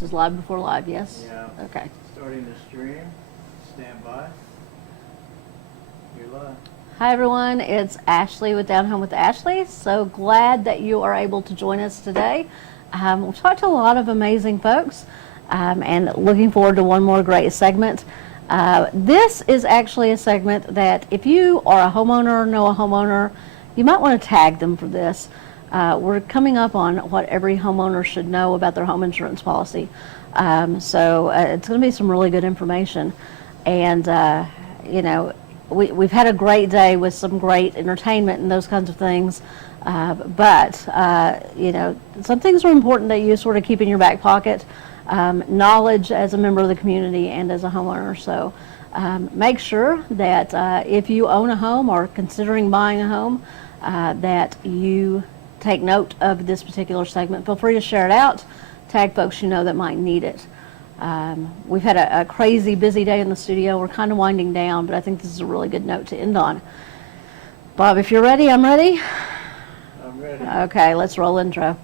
This is live before live, yes? Yeah. Okay. Starting the stream. Stand by. You're live. Hi everyone, it's Ashley with Down Home with Ashley. So glad that you are able to join us today. We've talked to a lot of amazing folks and looking forward to one more great segment. This is actually a segment that if you are a homeowner, know a homeowner, you might want to tag them for this. We're coming up on what every homeowner should know about their home insurance policy. So it's going to be some really good information. And, you know, we've had a great day with some great entertainment and those kinds of things. But you know, some things are important that you sort of keep in your back pocket. Knowledge as a member of the community and as a homeowner. So make sure that if you own a home or considering buying a home, that you take note of this particular segment. Feel free to share it out. Tag folks you know that might need it. We've had a crazy busy day in the studio. We're kind of winding down, but I think this is a really good note to end on. Bob, if you're ready, I'm ready. I'm ready. Okay, let's roll intro.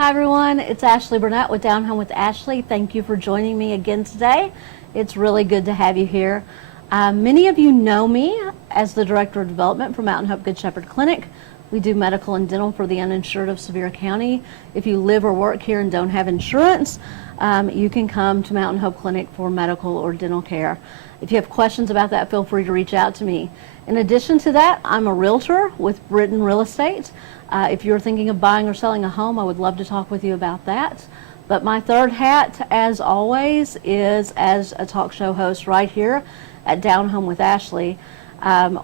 Hi everyone, it's Ashley Burnett with Down Home with Ashley. Thank you for joining me again today. It's really good to have you here. Many of you know me as the Director of Development for Mountain Hope Good Shepherd Clinic. We do medical and dental for the uninsured of Sevier County. If you live or work here and don't have insurance, you can come to Mountain Hope Clinic for medical or dental care. If you have questions about that, feel free to reach out to me. In addition to that, I'm a realtor with Britton Real Estate. If you're thinking of buying or selling a home, I would love to talk with you about that. But my third hat, as always, is as a talk show host right here at Down Home with Ashley.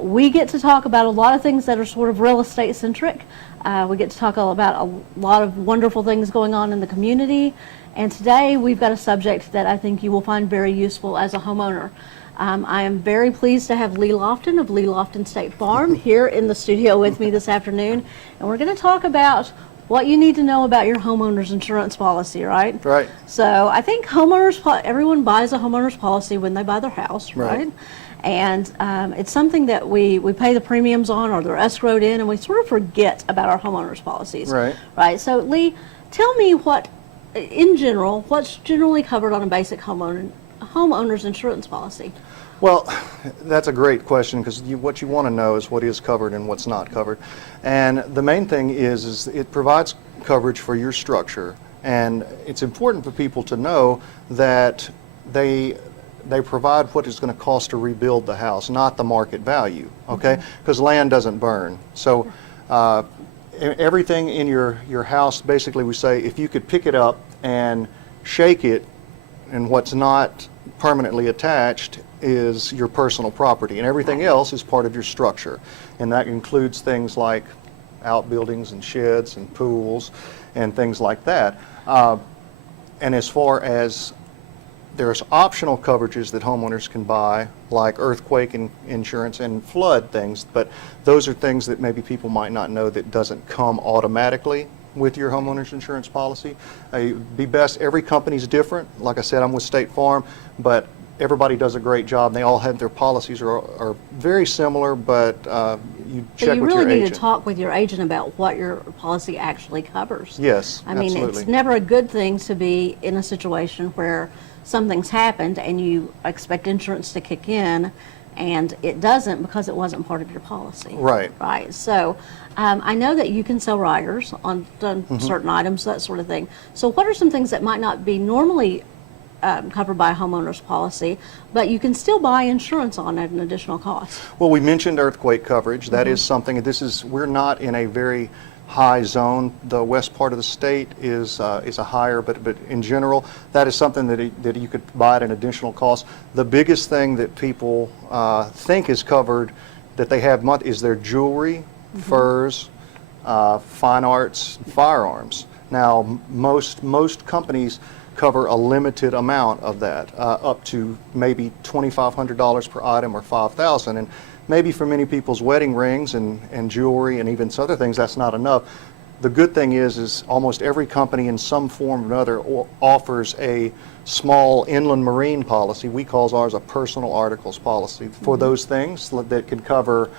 We get to talk about a lot of things that are sort of real estate centric. We get to talk about a lot of wonderful things going on in the community. And today we've got a subject that I think you will find very useful as a homeowner. I am very pleased to have Lee Lofton of Lee Lofton State Farm here in the studio with me this afternoon. And we're going to talk about what you need to know about your homeowner's insurance policy, right? Right. So I think everyone buys a homeowner's policy when they buy their house, right? And it's something that we pay the premiums on or they're escrowed in, and we sort of forget about our homeowner's policies. Right. Right. So Lee, tell me in general, what's generally covered on a basic homeowner's insurance policy? Well, that's a great question because what you want to know is what is covered and what's not covered. And the main thing is it provides coverage for your structure. And it's important for people to know that they provide what it's going to cost to rebuild the house, not the market value, okay? Because land doesn't burn. So everything in your house, basically we say if you could pick it up and shake it, and what's not permanently attached is your personal property, and everything else is part of your structure. And that includes things like outbuildings and sheds and pools and things like that. And as far as there's optional coverages that homeowners can buy, like earthquake insurance and flood things, but those are things that maybe people might not know that doesn't come automatically with your homeowner's insurance policy. Be best, every company's different. Like I said, I'm with State Farm, but everybody does a great job. They all have their policies are very similar, but you check with your agent. So you really need to talk with your agent about what your policy actually covers. Yes, I mean, absolutely. it's never a good thing to be in a situation where something's happened and you expect insurance to kick in and it doesn't because it wasn't part of your policy. Right. Right. So I know that you can sell riders on certain items, that sort of thing. So what are some things that might not be normally covered by a homeowner's policy, but you can still buy insurance on at an additional cost? Well, we mentioned earthquake coverage. That is something, we're not in a very high zone. The west part of the state is a higher, but in general, that is something that you could buy at an additional cost. The biggest thing that people think is covered that they have is their jewelry, furs, fine arts, firearms. Now, most companies cover a limited amount of that, up to maybe $2,500 per item or $5,000. And maybe for many people's wedding rings and jewelry and even some other things, that's not enough. The good thing is almost every company in some form or another offers a small inland marine policy. We call ours a personal articles policy for those things that can cover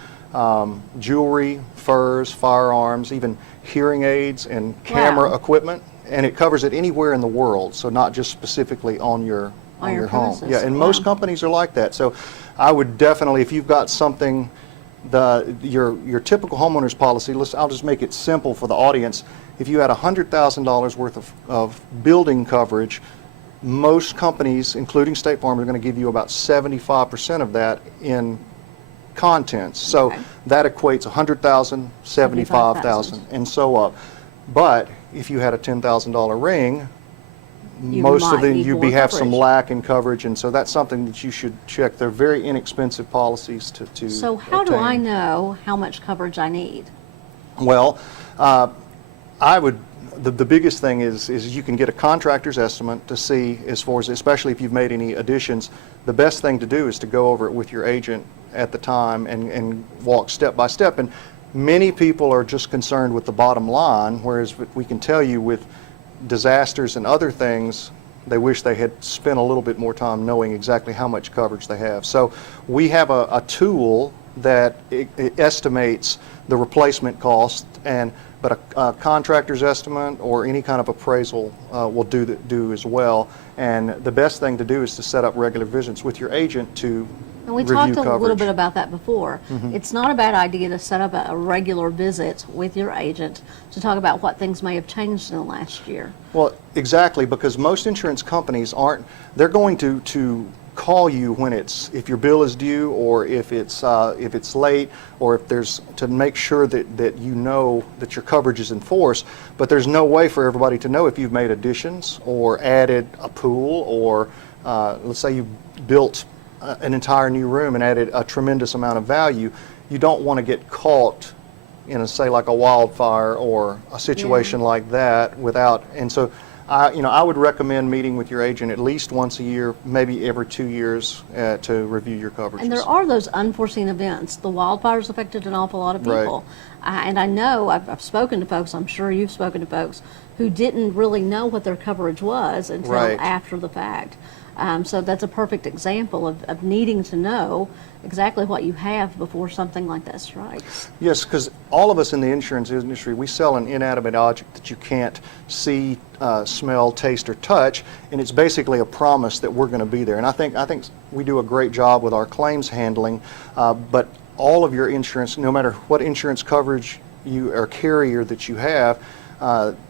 jewelry, furs, firearms, even hearing aids and camera equipment. And it covers it anywhere in the world, so not just specifically on your home. premises. Yeah, and most companies are like that. So I would definitely, if you've got something, your typical homeowner's policy, I'll just make it simple for the audience. If you had $100,000 worth of building coverage, most companies, including State Farm, are going to give you about 75% of that in contents. So that equates 100,000, 75,000, and so up. But if you had a $10,000 ring, most of them you'd have some lack in coverage, and so that's something that you should check. They're very inexpensive policies to So how do I obtain. know how much coverage I need? Well, I would. The biggest thing is you can get a contractor's estimate to see, as far as, especially if you've made any additions. The best thing to do is to go over it with your agent at the time and walk step by step. And many people are just concerned with the bottom line, whereas we can tell you with disasters and other things, they wish they had spent a little bit more time knowing exactly how much coverage they have. So we have a tool that it estimates the replacement cost, but a contractor's estimate or any kind of appraisal will do as well. And the best thing to do is to set up regular visits with your agent to And we review talked a coverage. little bit about that before. It's not a bad idea to set up a regular visit with your agent to talk about what things may have changed in the last year. Well, exactly, because most insurance companies they're going to call you when if your bill is due, or if it's late, or if there's, to make sure that you know that your coverage is in force. But there's no way for everybody to know if you've made additions or added a pool, or let's say you built an entire new room and added a tremendous amount of value. You don't want to get caught in say like a wildfire or a situation like that without. And so I would recommend meeting with your agent at least once a year, maybe every 2 years, to review your coverages. And there are those unforeseen events. The wildfires affected an awful lot of people. And I know I've spoken to folks, I'm sure you've spoken to folks, who didn't really know what their coverage was until after the fact. So that's a perfect example of needing to know exactly what you have before something like that strikes. Yes, because all of us in the insurance industry, we sell an inanimate object that you can't see, smell, taste, or touch, and it's basically a promise that we're going to be there. And I think we do a great job with our claims handling, but all of your insurance, no matter what insurance coverage or carrier that you have,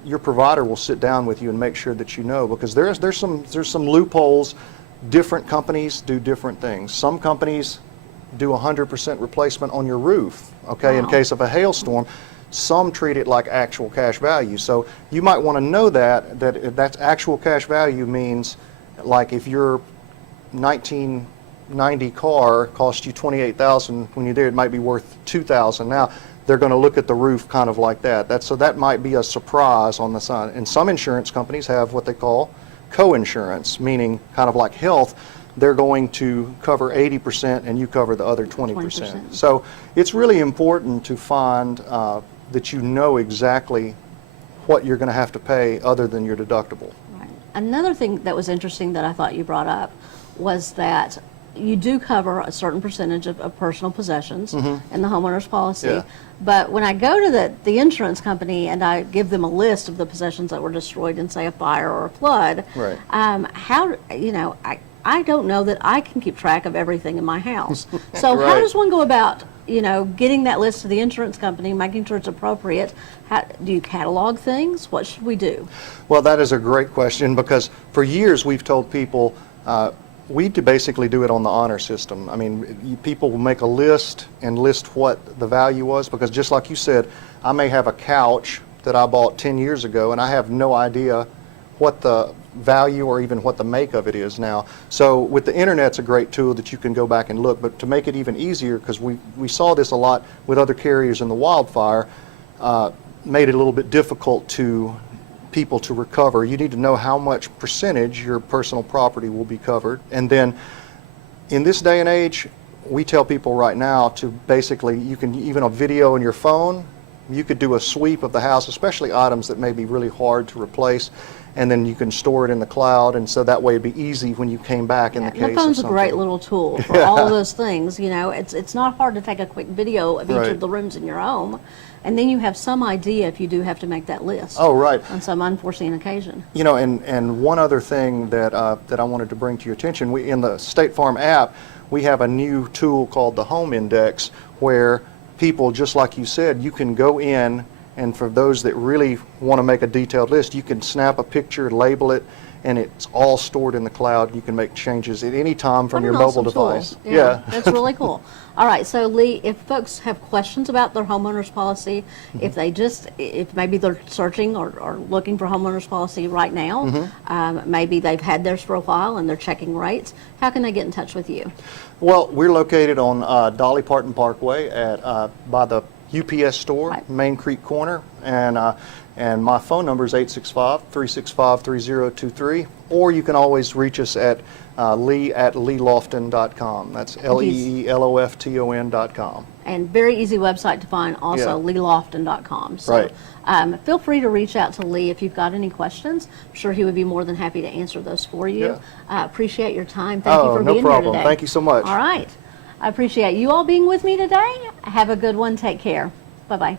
your provider will sit down with you and make sure that you know, because there's some loopholes. Different companies do different things. Some companies do 100% replacement on your roof, in case of a hailstorm. Some treat it like actual cash value. So you might want to know that actual cash value means, like, if your 1990 car cost you $28,000, when you're there it might be worth $2,000. Now they're going to look at the roof kind of like that. So that might be a surprise on the side. And some insurance companies have what they call co-insurance, meaning kind of like health. They're going to cover 80% and you cover the other 20%. So it's really important to find that you know exactly what you're going to have to pay other than your deductible. Right. Another thing that was interesting that I thought you brought up was that you do cover a certain percentage of personal possessions in the homeowner's policy. But when I go to the insurance company and I give them a list of the possessions that were destroyed in, say, a fire or a flood, I don't know that I can keep track of everything in my house. So how does one go about, getting that list to the insurance company, making sure it's appropriate? Do you catalog things? What should we do? Well, that is a great question, because for years we've told people, We basically do it on the honor system. I mean, people will make a list and list what the value was, because just like you said, I may have a couch that I bought 10 years ago and I have no idea what the value or even what the make of it is now. So with the internet's a great tool that you can go back and look, but to make it even easier, because we saw this a lot with other carriers in the wildfire, made it a little bit difficult to people to recover. You need to know how much percentage your personal property will be covered. And then in this day and age, we tell people right now to basically, you can even a video on your phone, you could do a sweep of the house, especially items that may be really hard to replace, and then you can store it in the cloud, and so that way it'd be easy when you came back in the case The of phone's a something. great little tool for all of those things. You know, it's not hard to take a quick video of each Right. of the rooms in your home, and then you have some idea if you do have to make that list. Oh, right. On some unforeseen occasion. You know, and one other thing that that I wanted to bring to your attention, we in the State Farm app, we have a new tool called the Home Index, where people, just like you said, you can go in, and for those that really want to make a detailed list, you can snap a picture, label it, and it's all stored in the cloud. You can make changes at any time from What your an mobile awesome tool. device. Yeah, that's really cool. All right, so Lee, if folks have questions about their homeowners policy, Mm-hmm. if maybe they're searching or looking for homeowners policy right now, Mm-hmm. maybe they've had theirs for a while and they're checking rates, how can they get in touch with you? Well, we're located on Dolly Parton Parkway at by the UPS store, Right. Main Creek Corner, and my phone number is 865-365-3023, or you can always reach us at lee@leelofton.com. That's LEELOFTON.com. And very easy website to find, also Yeah. leelofton.com. So Right. feel free to reach out to Lee if you've got any questions. I'm sure he would be more than happy to answer those for you. Appreciate your time. Thank you for no being problem. here today. Thank you so much. All right. I appreciate you all being with me today. Have a good one. Take care. Bye-bye.